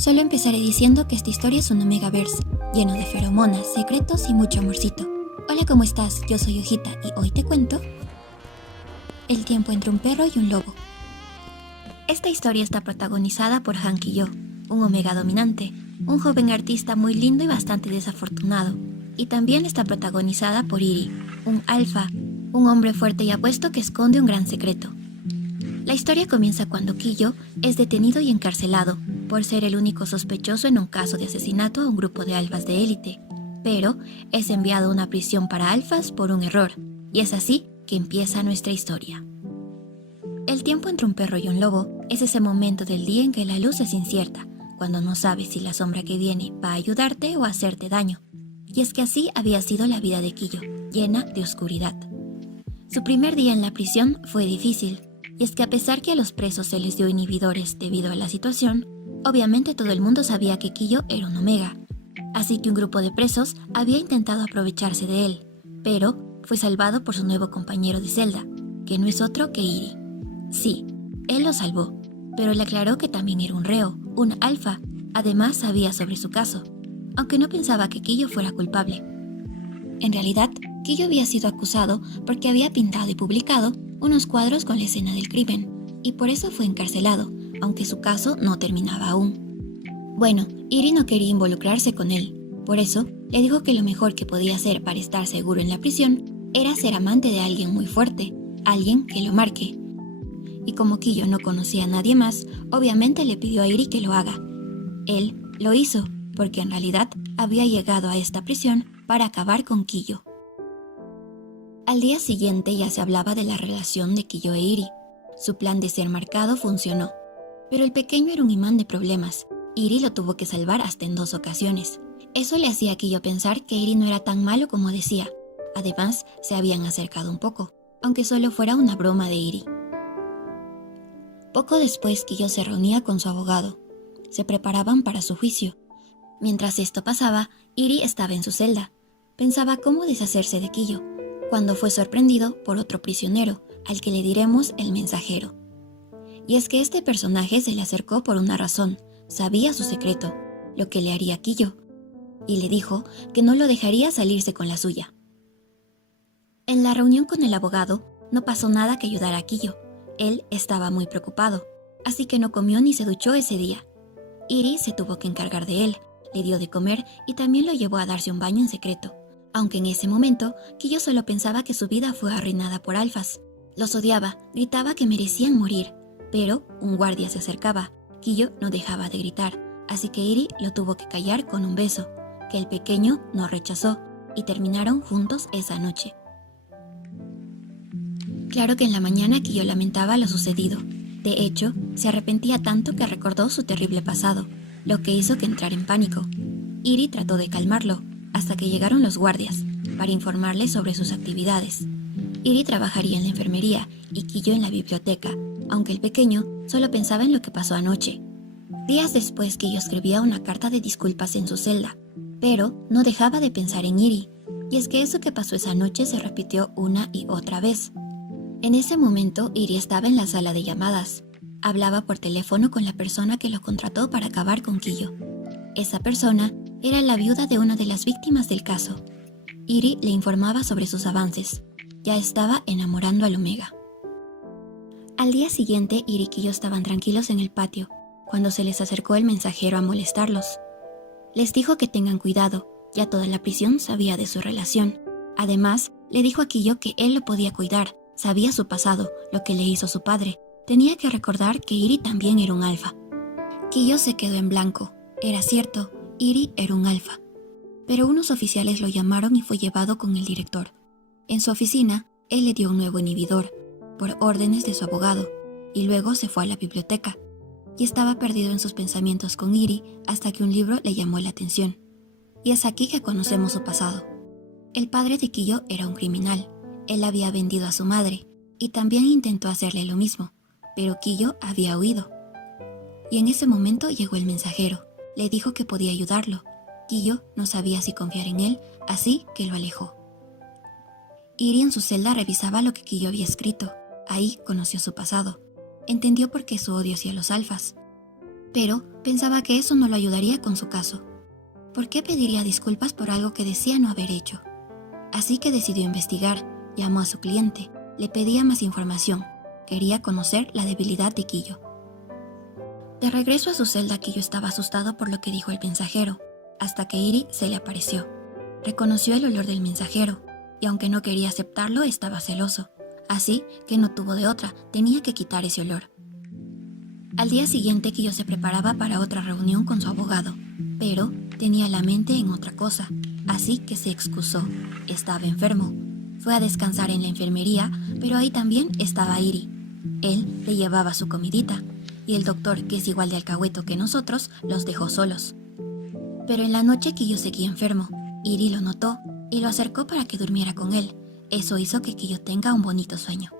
Solo empezaré diciendo que esta historia es un Omegaverse, lleno de feromonas, secretos y mucho amorcito. Hola, ¿cómo estás? Yo soy Hojita y hoy te cuento El tiempo entre un perro y un lobo. Esta historia está protagonizada por Han Ki-yo, un Omega dominante, un joven artista muy lindo y bastante desafortunado. Y también está protagonizada por Iri, un alfa, un hombre fuerte y apuesto que esconde un gran secreto. La historia comienza cuando Ki-yo es detenido y encarcelado por ser el único sospechoso en un caso de asesinato a un grupo de alfas de élite, pero es enviado a una prisión para alfas por un error, y es así que empieza nuestra historia. El tiempo entre un perro y un lobo es ese momento del día en que la luz es incierta, cuando no sabes si la sombra que viene va a ayudarte o a hacerte daño. Y es que así había sido la vida de Ki-yo, llena de oscuridad. Su primer día en la prisión fue difícil, y es que a pesar que a los presos se les dio inhibidores debido a la situación, obviamente todo el mundo sabía que Ki-yo era un Omega. Así que un grupo de presos había intentado aprovecharse de él, pero fue salvado por su nuevo compañero de celda, que no es otro que Iri. Sí, él lo salvó, pero le aclaró que también era un reo, un alfa. Además sabía sobre su caso, aunque no pensaba que Ki-yo fuera culpable. En realidad, Ki-yo había sido acusado porque había pintado y publicado unos cuadros con la escena del crimen, y por eso fue encarcelado, aunque su caso no terminaba aún. Bueno, Iri no quería involucrarse con él, por eso le dijo que lo mejor que podía hacer para estar seguro en la prisión era ser amante de alguien muy fuerte, alguien que lo marque. Y como Ki-yo no conocía a nadie más, obviamente le pidió a Iri que lo haga. Él lo hizo, porque en realidad había llegado a esta prisión para acabar con Ki-yo. Al día siguiente ya se hablaba de la relación de Ki-yo e Iri. Su plan de ser marcado funcionó, pero el pequeño era un imán de problemas. Iri lo tuvo que salvar hasta en 2 ocasiones. Eso le hacía a Ki-yo pensar que Iri no era tan malo como decía. Además, se habían acercado un poco, aunque solo fuera una broma de Iri. Poco después, Ki-yo se reunía con su abogado. Se preparaban para su juicio. Mientras esto pasaba, Iri estaba en su celda. Pensaba cómo deshacerse de Ki-yo, cuando fue sorprendido por otro prisionero, al que le diremos el mensajero. Y es que este personaje se le acercó por una razón. Sabía su secreto, lo que le haría a Ki-yo, y le dijo que no lo dejaría salirse con la suya. En la reunión con el abogado, no pasó nada que ayudara a Ki-yo. Él estaba muy preocupado, así que no comió ni se duchó ese día. Iri se tuvo que encargar de él, le dio de comer y también lo llevó a darse un baño en secreto. Aunque en ese momento, Ki-yo solo pensaba que su vida fue arruinada por alfas. Los odiaba, gritaba que merecían morir, pero un guardia se acercaba. Ki-yo no dejaba de gritar, así que Iri lo tuvo que callar con un beso, que el pequeño no rechazó, y terminaron juntos esa noche. Claro que en la mañana Ki-yo lamentaba lo sucedido. De hecho, se arrepentía tanto que recordó su terrible pasado, lo que hizo que entrara en pánico. Iri trató de calmarlo, hasta que llegaron los guardias, para informarle sobre sus actividades. Iri trabajaría en la enfermería y Ki-yo en la biblioteca, aunque el pequeño solo pensaba en lo que pasó anoche. Días después, Ki-yo escribía una carta de disculpas en su celda, pero no dejaba de pensar en Iri, y es que eso que pasó esa noche se repitió una y otra vez. En ese momento, Iri estaba en la sala de llamadas. Hablaba por teléfono con la persona que lo contrató para acabar con Ki-yo. Esa persona era la viuda de una de las víctimas del caso. Iri le informaba sobre sus avances. Ya estaba enamorando al Omega. Al día siguiente, Iri y Ki-yo estaban tranquilos en el patio, cuando se les acercó el mensajero a molestarlos. Les dijo que tengan cuidado, ya toda la prisión sabía de su relación. Además, le dijo a Ki-yo que él lo podía cuidar. Sabía su pasado, lo que le hizo su padre. Tenía que recordar que Iri también era un alfa. Ki-yo se quedó en blanco. Era cierto, Iri era un alfa. Pero unos oficiales lo llamaron y fue llevado con el director. En su oficina, él le dio un nuevo inhibidor, por órdenes de su abogado, y luego se fue a la biblioteca. Y estaba perdido en sus pensamientos con Iri hasta que un libro le llamó la atención. Y es aquí que conocemos su pasado. El padre de Ki-yo era un criminal. Él había vendido a su madre, y también intentó hacerle lo mismo, pero Ki-yo había huido. Y en ese momento llegó el mensajero. Le dijo que podía ayudarlo. Ki-yo no sabía si confiar en él, así que lo alejó. Iri en su celda revisaba lo que Ki-yo había escrito. Ahí conoció su pasado. Entendió por qué su odio hacia los alfas. pero pensaba que eso no lo ayudaría con su caso. ¿Por qué pediría disculpas por algo que decía no haber hecho? Así que decidió investigar, llamó a su cliente, le pedía más información, quería conocer la debilidad de Kiyo. De regreso a su celda, Kiyo estaba asustado por lo que dijo el mensajero, hasta que Iri se le apareció. Reconoció el olor del mensajero, y aunque no quería aceptarlo, estaba celoso, así que no tuvo de otra, tenía que quitar ese olor. Al día siguiente, Kiyo se preparaba para otra reunión con su abogado, pero tenía la mente en otra cosa, así que se excusó. Estaba enfermo. Fue a descansar en la enfermería, pero ahí también estaba Iri. Él le llevaba su comidita, y el doctor, que es igual de alcahueto que nosotros, los dejó solos. Pero en la noche Kiyo seguía enfermo. Iri lo notó y lo acercó para que durmiera con él. Eso hizo que Kiyo tenga un bonito sueño.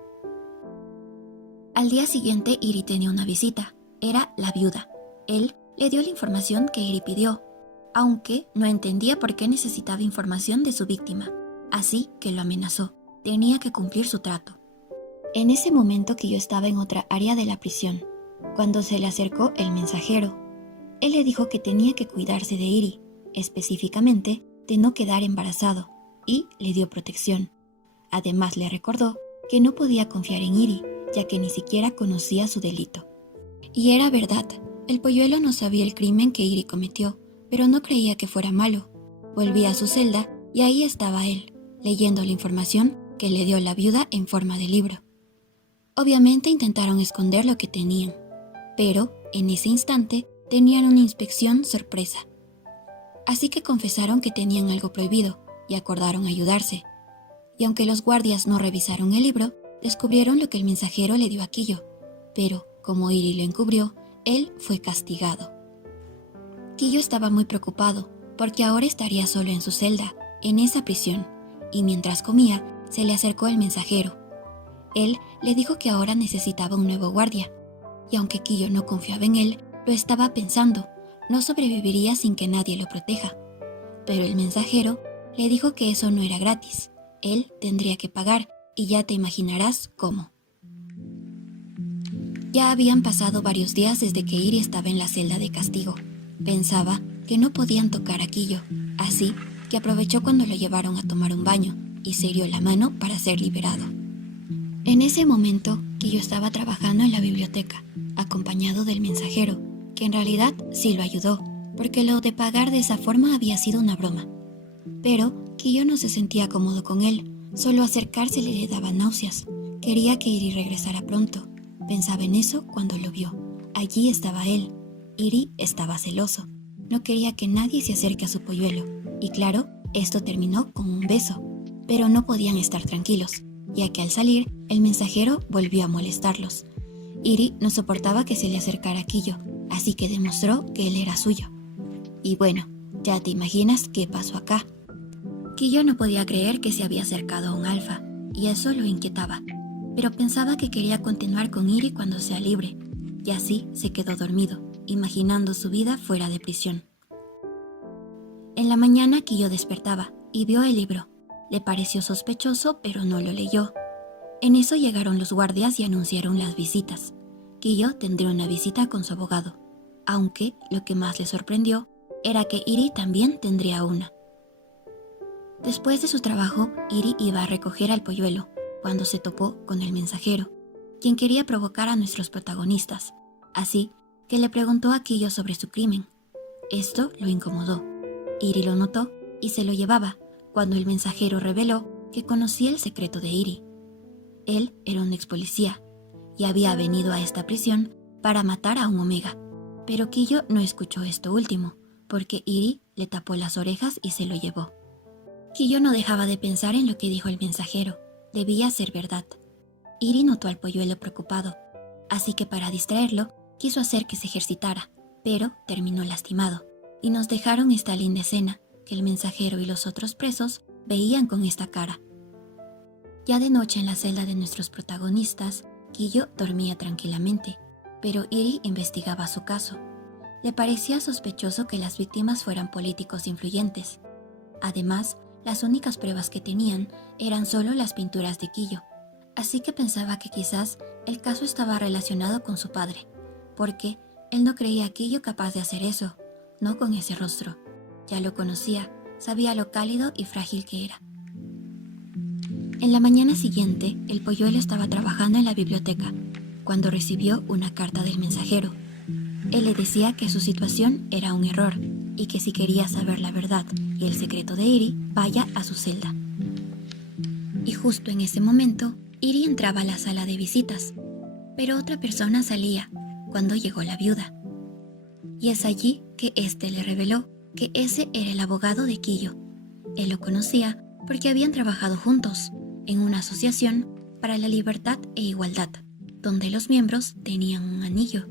Al día siguiente, Iri tenía una visita. Era la viuda. Él le dio la información que Iri pidió, aunque no entendía por qué necesitaba información de su víctima. Así que lo amenazó. Tenía que cumplir su trato. En ese momento Kiyo estaba en otra área de la prisión, cuando se le acercó el mensajero. Él le dijo que tenía que cuidarse de Iri, específicamente de no quedar embarazado, y le dio protección. Además le recordó que no podía confiar en Iri, ya que ni siquiera conocía su delito. Y era verdad, el polluelo no sabía el crimen que Iri cometió, pero no creía que fuera malo. Volvía a su celda y ahí estaba él, leyendo la información que le dio la viuda en forma de libro. Obviamente intentaron esconder lo que tenían, pero en ese instante tenían una inspección sorpresa. Así que confesaron que tenían algo prohibido y acordaron ayudarse. Y aunque los guardias no revisaron el libro, descubrieron lo que el mensajero le dio a Kiyo. Pero, como Iri lo encubrió, él fue castigado. Kiyo estaba muy preocupado, porque ahora estaría solo en su celda, en esa prisión, y mientras comía, se le acercó el mensajero. Él le dijo que ahora necesitaba un nuevo guardia, y aunque Kiyo no confiaba en él, lo estaba pensando, no sobreviviría sin que nadie lo proteja. Pero el mensajero le dijo que eso no era gratis, él tendría que pagar, y ya te imaginarás cómo. Ya habían pasado varios días desde que Iri estaba en la celda de castigo. Pensaba que no podían tocar a Kiyo, así que aprovechó cuando lo llevaron a tomar un baño y se hirió la mano para ser liberado. En ese momento, Kiyo estaba trabajando en la biblioteca, acompañado del mensajero, que en realidad sí lo ayudó, porque lo de pagar de esa forma había sido una broma. Pero Kiyo no se sentía cómodo con él, solo acercársele le daba náuseas. Quería que Iri regresara pronto. Pensaba en eso cuando lo vio. Allí estaba él. Iri estaba celoso. No quería que nadie se acerque a su polluelo. Y claro, esto terminó con un beso. Pero no podían estar tranquilos, ya que al salir, el mensajero volvió a molestarlos. Iri no soportaba que se le acercara a Kiyo, así que demostró que él era suyo. Y bueno, ya te imaginas qué pasó acá. Kiyo no podía creer que se había acercado a un alfa, y eso lo inquietaba. Pero pensaba que quería continuar con Iri cuando sea libre, y así se quedó dormido, imaginando su vida fuera de prisión. En la mañana Kiyo despertaba y vio el libro. Le pareció sospechoso, pero no lo leyó. En eso llegaron los guardias y anunciaron las visitas. Kiyo tendría una visita con su abogado, aunque lo que más le sorprendió era que Iri también tendría una. Después de su trabajo, Iri iba a recoger al polluelo, cuando se topó con el mensajero, quien quería provocar a nuestros protagonistas, así que le preguntó a Kiyo sobre su crimen. Esto lo incomodó. Iri lo notó y se lo llevaba, cuando el mensajero reveló que conocía el secreto de Iri. Él era un ex policía y había venido a esta prisión para matar a un Omega, pero Kiyo no escuchó esto último, porque Iri le tapó las orejas y se lo llevó. Kiyo no dejaba de pensar en lo que dijo el mensajero. Debía ser verdad. Iri notó al polluelo preocupado, así que para distraerlo, quiso hacer que se ejercitara, pero terminó lastimado, y nos dejaron esta linda escena que el mensajero y los otros presos veían con esta cara. Ya de noche en la celda de nuestros protagonistas, Kiyo dormía tranquilamente, pero Iri investigaba su caso. Le parecía sospechoso que las víctimas fueran políticos influyentes. Además, las únicas pruebas que tenían eran solo las pinturas de Kiyo, así que pensaba que quizás el caso estaba relacionado con su padre, porque Él no creía a Quillo capaz de hacer eso, no con ese rostro. Ya lo conocía, sabía lo cálido y frágil que era. En la mañana siguiente, el polluelo estaba trabajando en la biblioteca, cuando recibió una carta del mensajero. Él le decía que su situación era un error y que si quería saber la verdad y el secreto de Iri, vaya a su celda. Y justo en ese momento, Iri entraba a la sala de visitas, pero otra persona salía cuando llegó la viuda. Y es allí que éste le reveló que ese era el abogado de Quillo. Él lo conocía porque habían trabajado juntos en una asociación para la libertad e igualdad, donde los miembros tenían un anillo.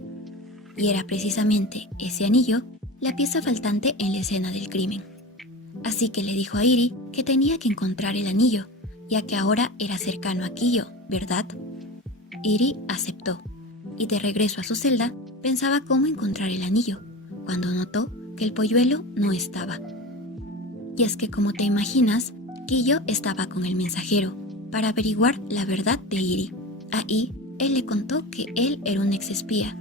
Y era precisamente ese anillo la pieza faltante en la escena del crimen. Así que le dijo a Iri que tenía que encontrar el anillo, ya que ahora era cercano a Quillo, ¿verdad? Iri aceptó, y de regreso a su celda pensaba cómo encontrar el anillo, cuando notó que el polluelo no estaba. Y es que, como te imaginas, Quillo estaba con el mensajero para averiguar la verdad de Iri. Ahí, él le contó que él era un exespía,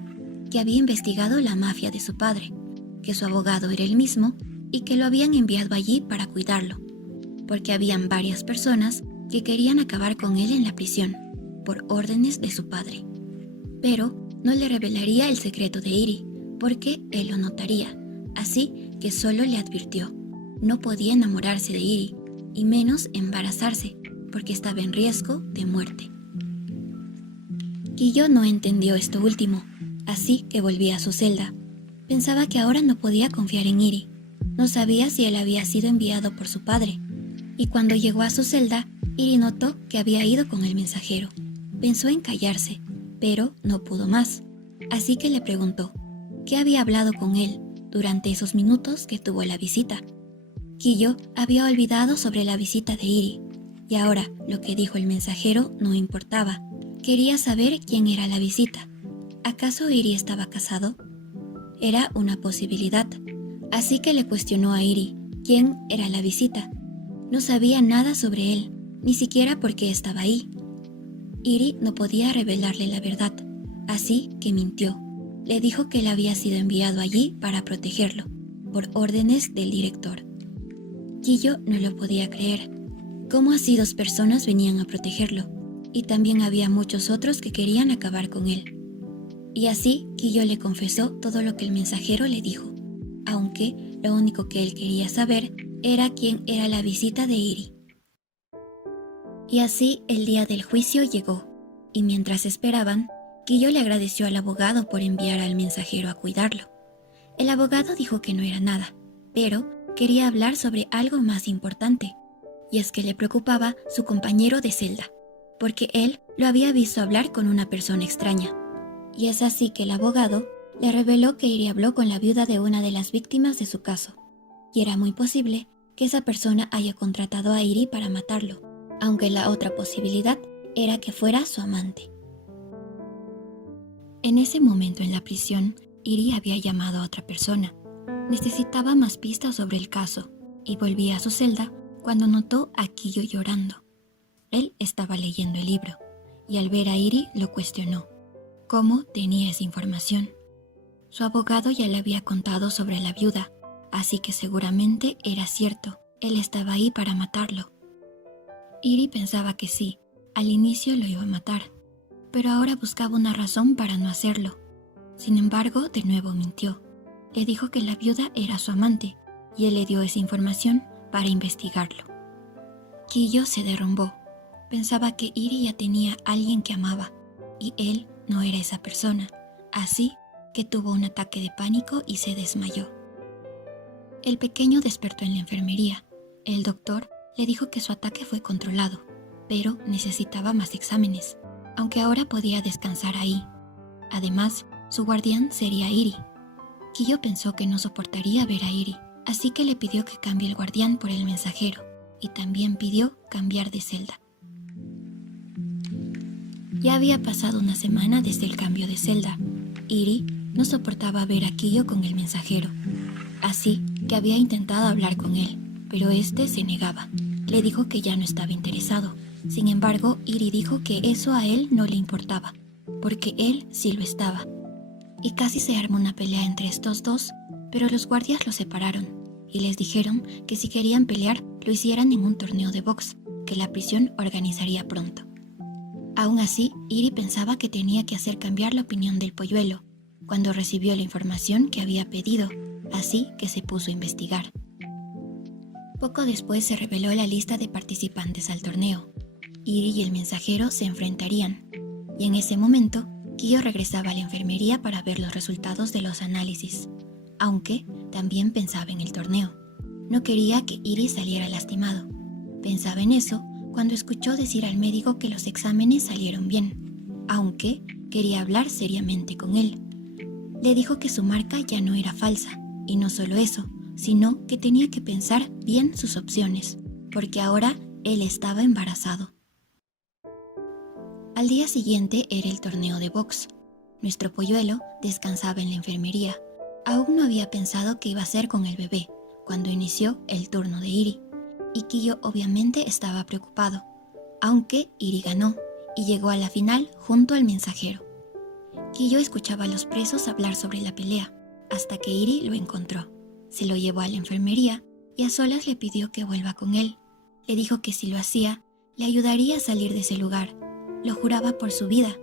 que había investigado la mafia de su padre, que su abogado era el mismo y que lo habían enviado allí para cuidarlo, porque habían varias personas que querían acabar con él en la prisión, por órdenes de su padre. Pero no le revelaría el secreto de Iri, porque él lo notaría, así que solo le advirtió. No podía enamorarse de Iri, y menos embarazarse, porque estaba en riesgo de muerte. Quillo no entendió esto último, así que volvía a su celda. Pensaba que ahora no podía confiar en Iri. No sabía si él había sido enviado por su padre. Y cuando llegó a su celda, Iri notó que había ido con el mensajero. Pensó en callarse, pero no pudo más. Así que le preguntó qué había hablado con él durante esos minutos que tuvo la visita. Quillo había olvidado sobre la visita de Iri, y ahora lo que dijo el mensajero no importaba. Quería saber quién era la visita. ¿Acaso Iri estaba casado? Era una posibilidad, así que le cuestionó a Iri quién era la visita. No sabía nada sobre él, ni siquiera por qué estaba ahí. Iri no podía revelarle la verdad, así que mintió. Le dijo que él había sido enviado allí para protegerlo, por órdenes del director. Quillo no lo podía creer. ¿Cómo así dos personas venían a protegerlo? Y también había muchos otros que querían acabar con él. Y así Quillo le confesó todo lo que el mensajero le dijo, aunque lo único que él quería saber era quién era la visita de Iri. Y así el día del juicio llegó, y mientras esperaban, Quillo le agradeció al abogado por enviar al mensajero a cuidarlo. El abogado dijo que no era nada, pero quería hablar sobre algo más importante, y es que le preocupaba su compañero de celda, porque él lo había visto hablar con una persona extraña. Y es así que el abogado le reveló que Iri habló con la viuda de una de las víctimas de su caso, y era muy posible que esa persona haya contratado a Iri para matarlo, aunque la otra posibilidad era que fuera su amante. En ese momento en la prisión, Iri había llamado a otra persona. Necesitaba más pistas sobre el caso, y volvía a su celda cuando notó a Quillo llorando. Él estaba leyendo el libro, y al ver a Iri lo cuestionó. ¿Cómo tenía esa información? Su abogado ya le había contado sobre la viuda, así que seguramente era cierto, él estaba ahí para matarlo. Iri pensaba que sí, al inicio lo iba a matar, pero ahora buscaba una razón para no hacerlo. Sin embargo, de nuevo mintió. Le dijo que la viuda era su amante, y él le dio esa información para investigarlo. Quillo se derrumbó. Pensaba que Iri ya tenía a alguien que amaba, y él no era esa persona, así que tuvo un ataque de pánico y se desmayó. El pequeño despertó en la enfermería. El doctor le dijo que su ataque fue controlado, pero necesitaba más exámenes, aunque ahora podía descansar ahí. Además, su guardián sería Iri. Quillo pensó que no soportaría ver a Iri, así que le pidió que cambie el guardián por el mensajero, y también pidió cambiar de celda. Ya había pasado una semana desde el cambio de celda. Iri no soportaba ver a Quillo con el mensajero, así que había intentado hablar con él, pero este se negaba. Le dijo que ya no estaba interesado. Sin embargo, Iri dijo que eso a él no le importaba, porque él sí lo estaba. y casi se armó una pelea entre estos dos, pero los guardias los separaron y les dijeron que si querían pelear lo hicieran en un torneo de box que la prisión organizaría pronto. Aún así, Iri pensaba que tenía que hacer cambiar la opinión del polluelo cuando recibió la información que había pedido, así que se puso a investigar. Poco después se reveló la lista de participantes al torneo. Iri y el mensajero se enfrentarían, y en ese momento, Kiyo regresaba a la enfermería para ver los resultados de los análisis, aunque también pensaba en el torneo. No quería que Iri saliera lastimado. Pensaba en eso cuando escuchó decir al médico que los exámenes salieron bien, aunque quería hablar seriamente con él. Le dijo que su marca ya no era falsa, y no solo eso, sino que tenía que pensar bien sus opciones, porque ahora él estaba embarazado. Al día siguiente era el torneo de box. Nuestro polluelo descansaba en la enfermería. Aún no había pensado qué iba a hacer con el bebé cuando inició el turno de Iri, y Kiyo obviamente estaba preocupado, aunque Iri ganó y llegó a la final junto al mensajero. Kiyo escuchaba a los presos hablar sobre la pelea, hasta que Iri lo encontró. Se lo llevó a la enfermería y a solas le pidió que vuelva con él. Le dijo que si lo hacía, le ayudaría a salir de ese lugar. Lo juraba por su vida,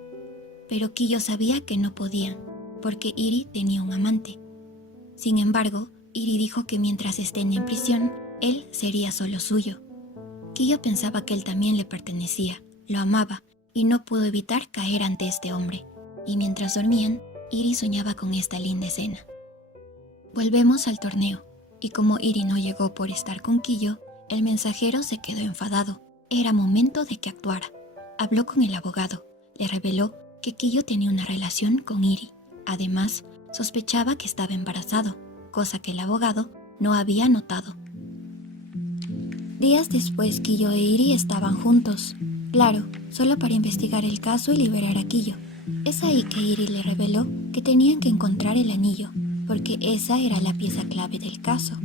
pero Kiyo sabía que no podía, porque Iri tenía un amante. Sin embargo, Iri dijo que mientras estén en prisión, él sería solo suyo. Kiyo pensaba que él también le pertenecía, lo amaba, y no pudo evitar caer ante este hombre. Y mientras dormían, Iri soñaba con esta linda escena. Volvemos al torneo, y como Iri no llegó por estar con Kiyo, el mensajero se quedó enfadado. Era momento de que actuara. Habló con el abogado, le reveló que Kiyo tenía una relación con Iri. Además, sospechaba que estaba embarazado, cosa que el abogado no había notado. Días después, Kiyo e Iri estaban juntos. Claro, solo para investigar el caso y liberar a Kiyo. Es ahí que Iri le reveló que tenían que encontrar el anillo, porque esa era la pieza clave del caso.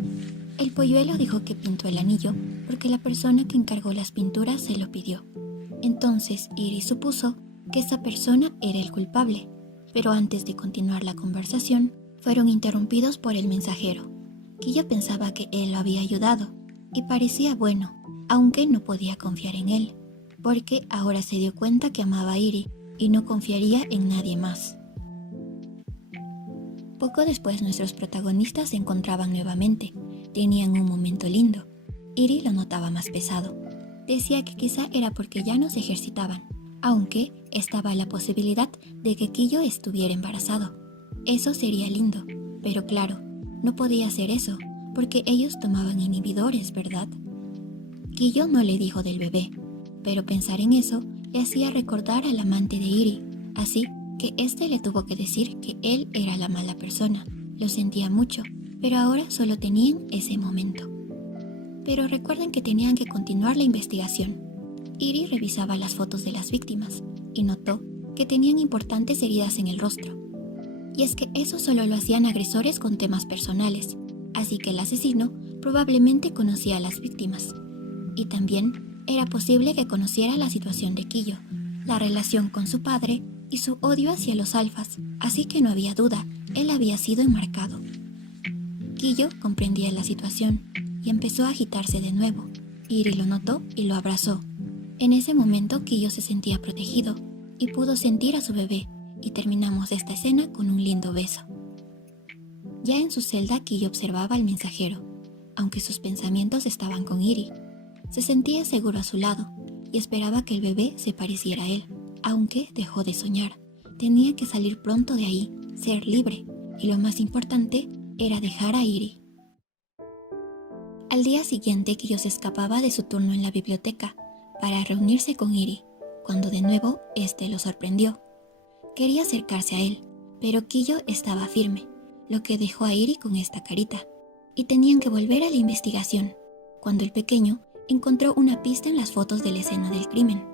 El polluelo dijo que pintó el anillo porque la persona que encargó las pinturas se lo pidió. Entonces Iri supuso que esa persona era el culpable, pero antes de continuar la conversación, fueron interrumpidos por el mensajero. Kiyo pensaba que él lo había ayudado, y parecía bueno, aunque no podía confiar en él, porque ahora se dio cuenta que amaba a Iri y no confiaría en nadie más. Poco después nuestros protagonistas se encontraban nuevamente. Tenían un momento lindo. Iri lo notaba más pesado. Decía que quizá era porque ya no se ejercitaban, aunque estaba la posibilidad de que Kiyo estuviera embarazado. Eso sería lindo, pero claro, no podía hacer eso, porque ellos tomaban inhibidores, ¿verdad? Kiyo no le dijo del bebé, pero pensar en eso le hacía recordar al amante de Iri, así que éste le tuvo que decir que él era la mala persona. Lo sentía mucho, pero ahora solo tenían ese momento. Pero recuerden que tenían que continuar la investigación. Iri revisaba las fotos de las víctimas y notó que tenían importantes heridas en el rostro. Y es que eso solo lo hacían agresores con temas personales, así que el asesino probablemente conocía a las víctimas. Y también era posible que conociera la situación de Kiyo, la relación con su padre y su odio hacia los alfas, así que no había duda, él había sido enmarcado. Kiyo comprendía la situación y empezó a agitarse de nuevo. Iri lo notó y lo abrazó. En ese momento Kiyo se sentía protegido y pudo sentir a su bebé, y terminamos esta escena con un lindo beso. Ya en su celda, Kiyo observaba al mensajero, aunque sus pensamientos estaban con Iri. Se sentía seguro a su lado y esperaba que el bebé se pareciera a él, aunque dejó de soñar. Tenía que salir pronto de ahí, ser libre, y lo más importante era dejar a Iri. Al día siguiente, Kiyo se escapaba de su turno en la biblioteca para reunirse con Iri, cuando de nuevo este lo sorprendió. Quería acercarse a él, pero Kiyo estaba firme, lo que dejó a Iri con esta carita, y tenían que volver a la investigación, cuando el pequeño encontró una pista en las fotos de la escena del crimen,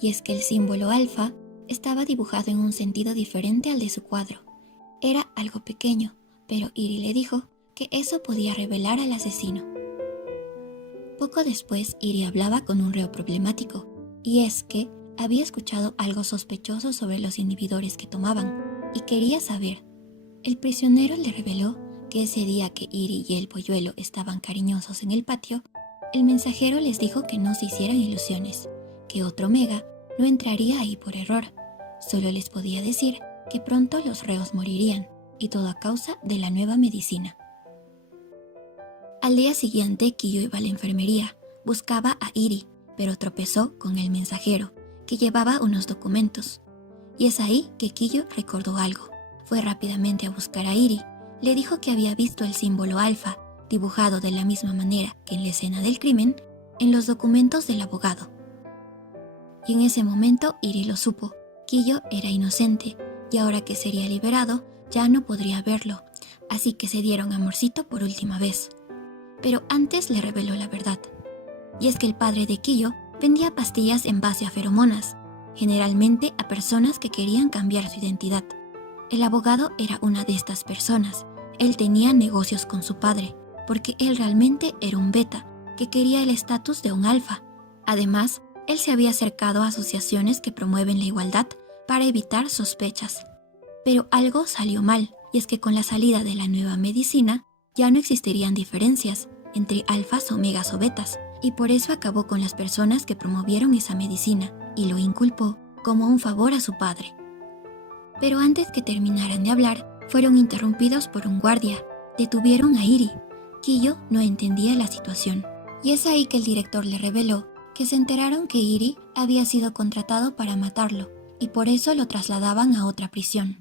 y es que el símbolo alfa estaba dibujado en un sentido diferente al de su cuadro. Era algo pequeño, pero Iri le dijo que eso podía revelar al asesino. Poco después, Iri hablaba con un reo problemático, y es que había escuchado algo sospechoso sobre los inhibidores que tomaban, y quería saber. El prisionero le reveló que ese día que Iri y el polluelo estaban cariñosos en el patio, el mensajero les dijo que no se hicieran ilusiones, que otro Mega no entraría ahí por error. Solo les podía decir que pronto los reos morirían, y todo a causa de la nueva medicina. Al día siguiente, Kiyo iba a la enfermería, buscaba a Iri, pero tropezó con el mensajero, que llevaba unos documentos. Y es ahí que Kiyo recordó algo. Fue rápidamente a buscar a Iri, le dijo que había visto el símbolo alfa, dibujado de la misma manera que en la escena del crimen, en los documentos del abogado. Y en ese momento Iri lo supo. Kiyo era inocente, y ahora que sería liberado, ya no podría verlo, así que se dieron amorcito por última vez. Pero antes le reveló la verdad. Y es que el padre de Kiyo vendía pastillas en base a feromonas, generalmente a personas que querían cambiar su identidad. El abogado era una de estas personas. Él tenía negocios con su padre, porque él realmente era un beta, que quería el estatus de un alfa. Además, él se había acercado a asociaciones que promueven la igualdad para evitar sospechas. Pero algo salió mal, y es que con la salida de la nueva medicina, ya no existirían diferencias entre alfas, omegas o betas, y por eso acabó con las personas que promovieron esa medicina, y lo inculpó como un favor a su padre. Pero antes que terminaran de hablar, fueron interrumpidos por un guardia. Detuvieron a Iri. Kiyo no entendía la situación, y es ahí que el director le reveló que se enteraron que Iri había sido contratado para matarlo, y por eso lo trasladaban a otra prisión.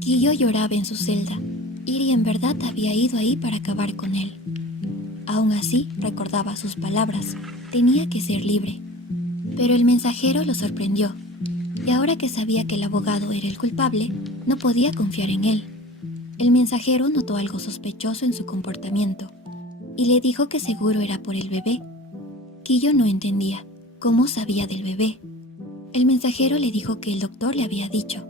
Kiyo lloraba en su celda. Iri en verdad había ido ahí para acabar con él. Aún así, recordaba sus palabras. Tenía que ser libre. Pero el mensajero lo sorprendió, y ahora que sabía que el abogado era el culpable, no podía confiar en él. El mensajero notó algo sospechoso en su comportamiento, y le dijo que seguro era por el bebé. Kiyo no entendía cómo sabía del bebé. El mensajero le dijo que el doctor le había dicho,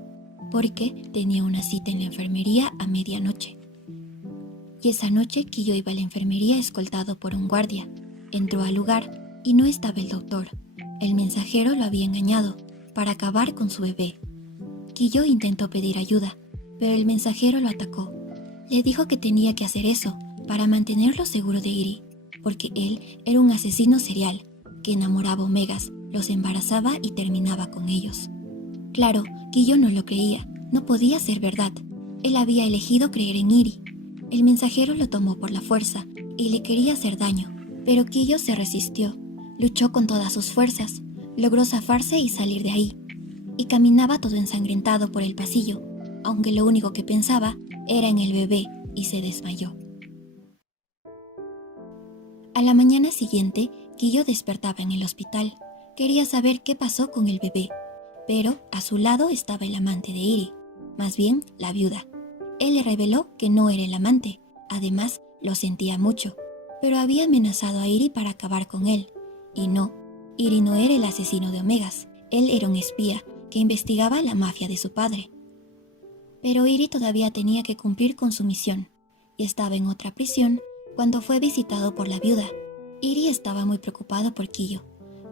porque tenía una cita en la enfermería a medianoche. Y esa noche Kiyo iba a la enfermería escoltado por un guardia. Entró al lugar y no estaba el doctor. El mensajero lo había engañado para acabar con su bebé. Kiyo intentó pedir ayuda, pero el mensajero lo atacó. Le dijo que tenía que hacer eso para mantenerlo seguro de Iri, porque él era un asesino serial que enamoraba omegas, los embarazaba y terminaba con ellos. Claro, Kiyo no lo creía, no podía ser verdad. Él había elegido creer en Iri. El mensajero lo tomó por la fuerza y le quería hacer daño, pero Kiyo se resistió, luchó con todas sus fuerzas, logró zafarse y salir de ahí, y caminaba todo ensangrentado por el pasillo, aunque lo único que pensaba era en el bebé, y se desmayó. A la mañana siguiente, Kiyo despertaba en el hospital. Quería saber qué pasó con el bebé, pero a su lado estaba el amante de Iri, más bien la viuda. Él le reveló que no era el amante, además lo sentía mucho, pero había amenazado a Iri para acabar con él. Y no, Iri no era el asesino de omegas, él era un espía que investigaba la mafia de su padre. Pero Iri todavía tenía que cumplir con su misión, y estaba en otra prisión cuando fue visitado por la viuda. Iri estaba muy preocupado por Kiyo,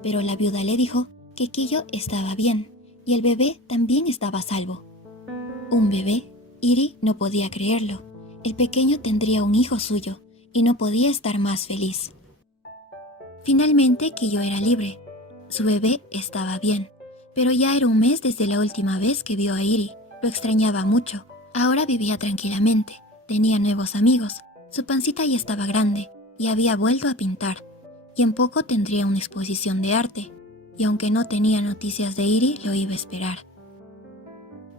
pero la viuda le dijo que Kiyo estaba bien, y el bebé también estaba a salvo. ¿Un bebé? Iri no podía creerlo. El pequeño tendría un hijo suyo, y no podía estar más feliz. Finalmente Kiyo era libre. Su bebé estaba bien, pero ya era un mes desde la última vez que vio a Iri. Lo extrañaba mucho. Ahora vivía tranquilamente, tenía nuevos amigos, su pancita ya estaba grande y había vuelto a pintar, y en poco tendría una exposición de arte, y aunque no tenía noticias de Iri, lo iba a esperar.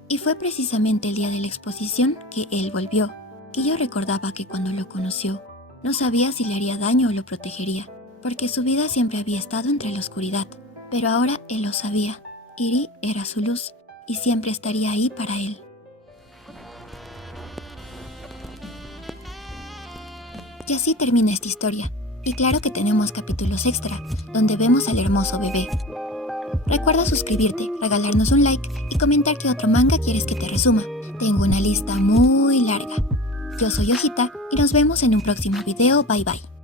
Y fue precisamente el día de la exposición que él volvió. Kiyo recordaba que cuando lo conoció, no sabía si le haría daño o lo protegería, porque su vida siempre había estado entre la oscuridad, pero ahora él lo sabía. Iri era su luz, y siempre estaría ahí para él. Y así termina esta historia, y claro que tenemos capítulos extra, donde vemos al hermoso bebé. Recuerda suscribirte, regalarnos un like y comentar qué otro manga quieres que te resuma. Tengo una lista muy larga. Yo soy Hojita y nos vemos en un próximo video. Bye bye.